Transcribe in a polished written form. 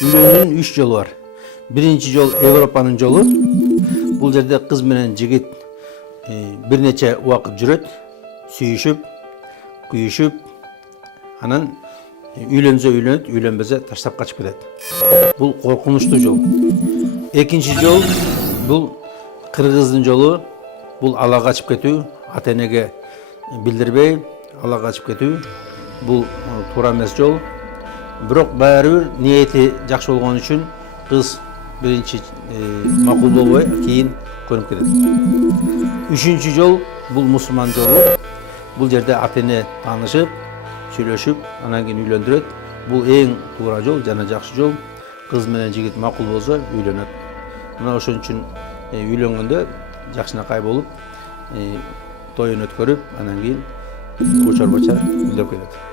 Үйлөнүүнүн 3 жолу бар. Биринчи жол Европанын жолу. Бул жерде кыз менен жигит бир нече убакыт жүрөт, сүйүшүп, күйүшүп, анан үйлөнсө үйлөнөт, үйлөнбөсө таштап качып кетет. Бул коркунучтуу жол. Экинчи жол бул кыргыздын жолу. Бул ала качып кетүү, ата энеге билдирбей ала качып кетүү. Бул туура эмес жол. Бирок баары бир ниети жакшы болгон үчүн кыз биринчи макул болбой кийин көнүп кетет. Үчүнчү жол бул мусулман жолу. Бул жерде ата эне таанышып, сүйлөшүп, анан кийин үйлөндүрөт. Бул эң туура жол жана жакшы жол. Кыз менен жигит макул болсо үйлөнөт. Мына ошон үчүн үйлөнгөндө жакшынакай болуп, тоюн өткөрүп, анан кийин учар-бачар үйлөп кетет.